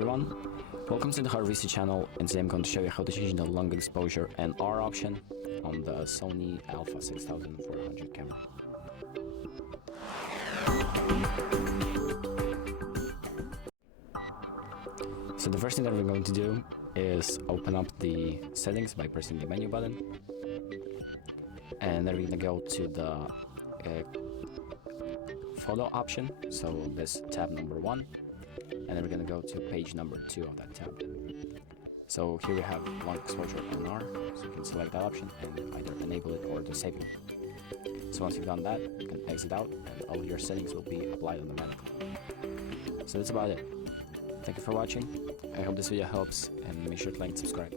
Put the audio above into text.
everyone, welcome to the HardReset channel, and today I'm going to show you how to change the long exposure and R option on the SONY Alpha 6400 camera. So the first thing that we're going to do is open up the settings by pressing the menu button, and then we're going to go to the photo option, so this tab number 1, and then we're going to go to page number 2 of that tab. So here we have long exposure and R, so you can select that option and either enable it or disable it. So once you've done that, you can exit out and all your settings will be applied automatically. So that's about it. Thank you for watching. I hope this video helps, and make sure to like and subscribe.